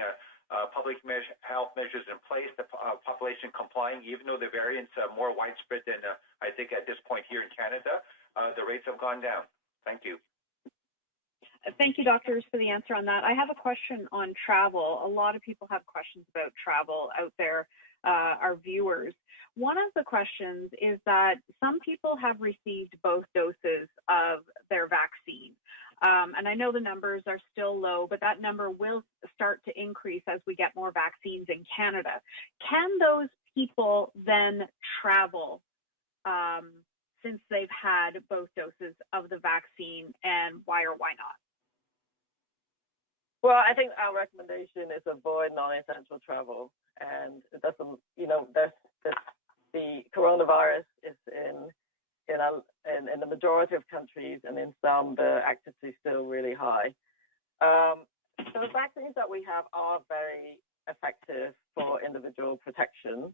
public health measures in place, the population complying, even though the variants are more widespread than I think at this point here in Canada, the rates have gone down. Thank you. Thank you, doctors, for the answer on that. I have a question on travel. A lot of people have questions about travel out there, our viewers. One of the questions is that some people have received both doses of their vaccine. And I know the numbers are still low, but that number will start to increase as we get more vaccines in Canada. Can those people then travel since they've had both doses of the vaccine, and why or why not? Well, I think our recommendation is avoid non-essential travel, and it doesn't, the coronavirus is in the majority of countries, and in some the activity is still really high. So the vaccines that we have are very effective for individual protection.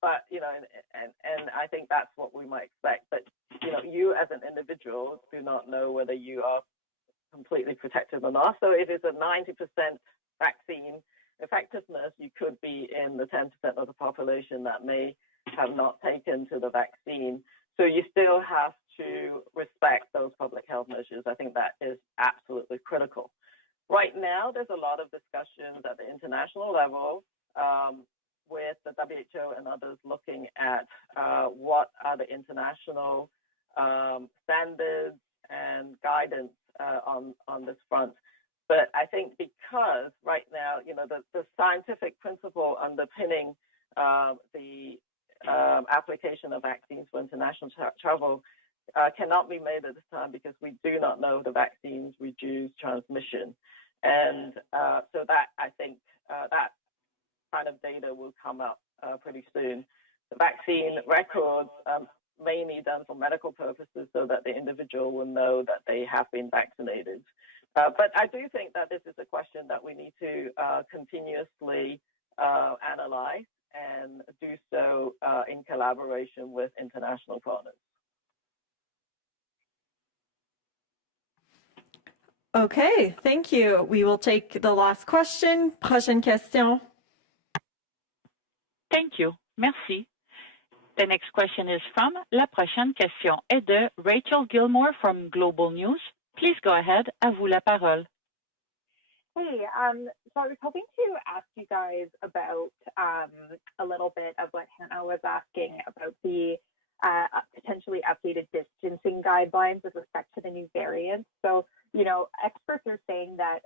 But, and I think that's what we might expect. But, you as an individual do not know whether you are completely protected or not. So if it's a 90% vaccine effectiveness, you could be in the 10% of the population that may have not taken to the vaccine. So you still have to respect those public health measures. I think that is absolutely critical. Right now, there's a lot of discussions at the international level with the WHO and others looking at what are the international standards and guidance on this front. But I think because right now, the scientific principle underpinning the application of vaccines for international travel cannot be made at this time because we do not know the vaccines reduce transmission. And so that, I think, that kind of data will come up pretty soon. The vaccine records mainly done for medical purposes so that the individual will know that they have been vaccinated. But I do think that this is a question that we need to continuously analyze and do so in collaboration with international partners. Okay, thank you. We will take the last question. Prochaine question. Thank you. Merci. The next question is from La prochaine question est de Rachel Gilmore from Global News. Please go ahead. À vous la parole. Hey, so I was hoping to ask you guys about a little bit of what Hannah was asking about the potentially updated distancing guidelines with respect to the new variants. So, experts are saying that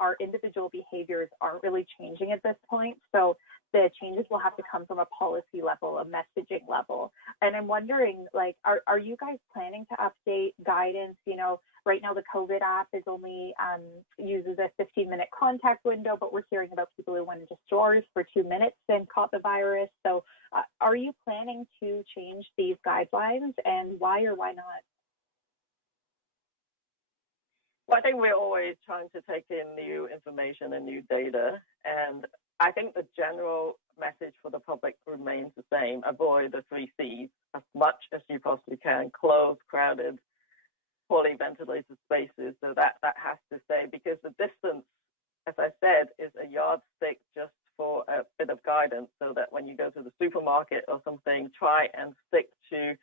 our individual behaviors aren't really changing at this point. So the changes will have to come from a policy level, a messaging level. And I'm wondering, are you guys planning to update guidance? Right now the COVID app is only uses a 15-minute contact window, but we're hearing about people who went into stores for 2 minutes and caught the virus. So are you planning to change these guidelines, and why or why not? Well, I think we're always trying to take in new information and new data. And I think the general message for the public remains the same. Avoid the 3 Cs as much as you possibly can. Closed, crowded, poorly ventilated spaces. So that has to stay, because the distance, as I said, is a yardstick just for a bit of guidance, so that when you go to the supermarket or something, try and stick to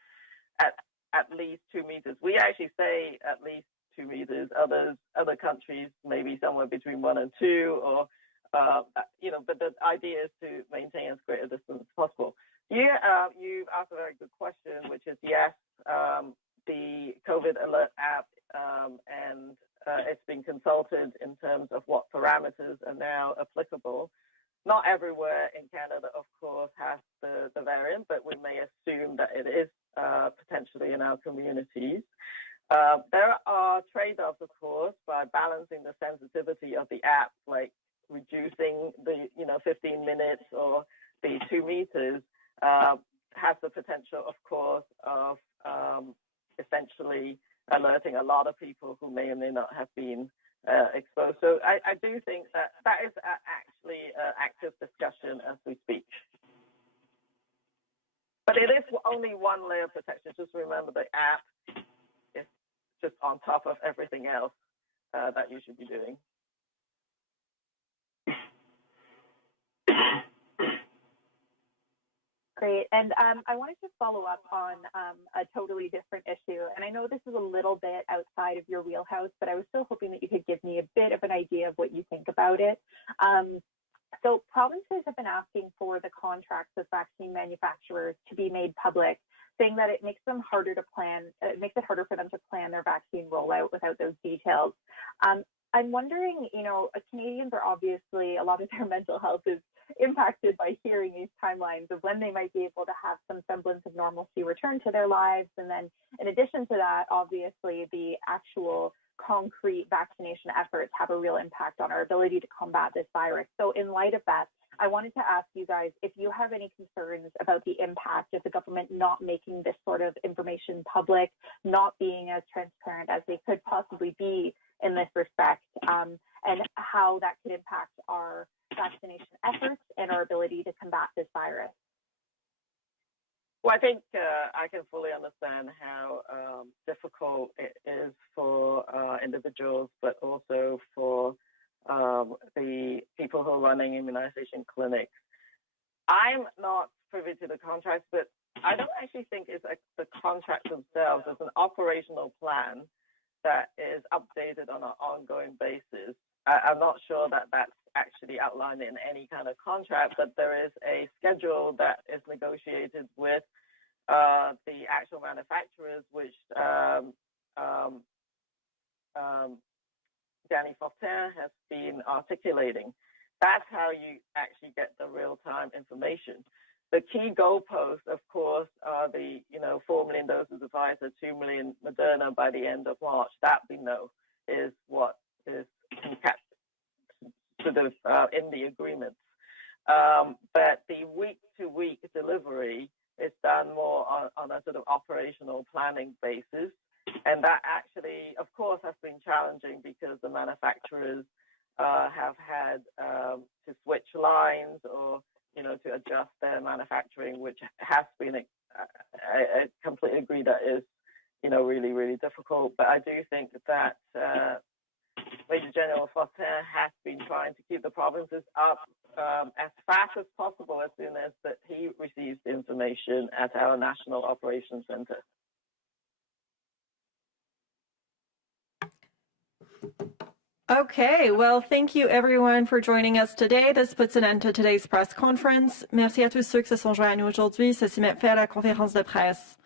at least 2 meters. We actually say at least 2 meters. Other countries maybe somewhere between 1 and 2, or but the idea is to maintain as great a distance as possible. Yeah, you've asked a very good question, which is yes, the COVID alert app, and it's been consulted in terms of what parameters are now applicable. Not everywhere in Canada, of course, has the variant, but we may assume that it is potentially in our communities. There are trade-offs, of course, by balancing the sensitivity of the app, like reducing the 15 minutes or the 2 meters, has the potential, of course, of essentially alerting a lot of people who may or may not have been exposed. So I do think that is actually an active discussion as we speak. But it is only one layer of protection. Just remember, the app is just on top of everything else that you should be doing. Great. And I wanted to follow up on a totally different issue. And I know this is a little bit outside of your wheelhouse, but I was still hoping that you could give me a bit of an idea of what you think about it. So provinces have been asking for the contracts with vaccine manufacturers to be made public, saying that it makes them harder to plan. It makes it harder for them to plan their vaccine rollout without those details. I'm wondering, Canadians are obviously, a lot of their mental health is impacted by hearing these timelines of when they might be able to have some semblance of normalcy return to their lives. And then in addition to that, obviously the actual concrete vaccination efforts have a real impact on our ability to combat this virus. So in light of that, I wanted to ask you guys if you have any concerns about the impact of the government not making this sort of information public, not being as transparent as they could possibly be in this respect, and how that could impact our vaccination efforts and our ability to combat this virus. Well, I think I can fully understand how difficult it is for individuals, but also for the people who are running immunization clinics. I'm not privy to the contracts, but I don't actually think it's the contracts themselves. It's an operational plan that is updated on an ongoing basis. I'm not sure that that's actually outlined in any kind of contract, but there is a schedule that is negotiated with the actual manufacturers, which Danny Fortin has been articulating. That's how you actually get the real-time information. The key goalposts, of course, are the 4 million doses of Pfizer, 2 million Moderna by the end of March. That we know is what is kept sort of in the agreement. But the week-to-week delivery is done more on a sort of operational planning basis. And that actually, of course, has been challenging because the manufacturers have had to switch lines or, to adjust their manufacturing, which has been, I completely agree that is, really, really difficult. But I do think that Major General Fortin has been trying to keep the provinces up as fast as possible as soon as that he receives information at our National Operations Center. Okay, well, thank you everyone for joining us today. This puts an end to today's press conference. Merci à tous ceux qui se sont joints à nous aujourd'hui. Ceci met fin à la conférence de presse.